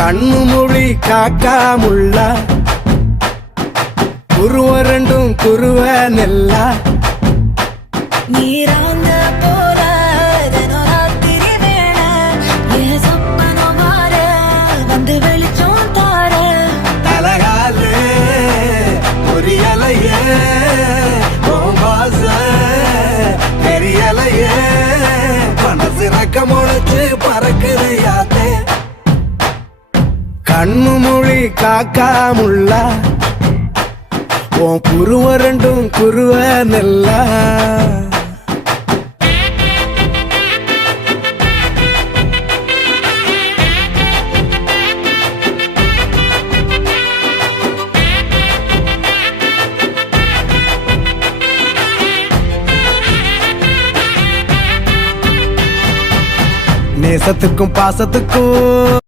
கண்ணு மொழி காக்காமுள்ள குருவ ரெண்டும் குருவ நெல்லா நீராங்க போல தினராத்திரி வேண என் சொப்பனம் மாற வந்து வெளிச்சம் தார தலகாலே பொரியலையே ஓம்பாச பெரியலையே மனசு ரக்க முளைச்சு பறக்குது யாத்தே கண்ணு மொழி காக்காமுள்ள உன் குருவ ரெண்டும் குருவ நெல்லா நேசத்துக்கும் பாசத்துக்கும்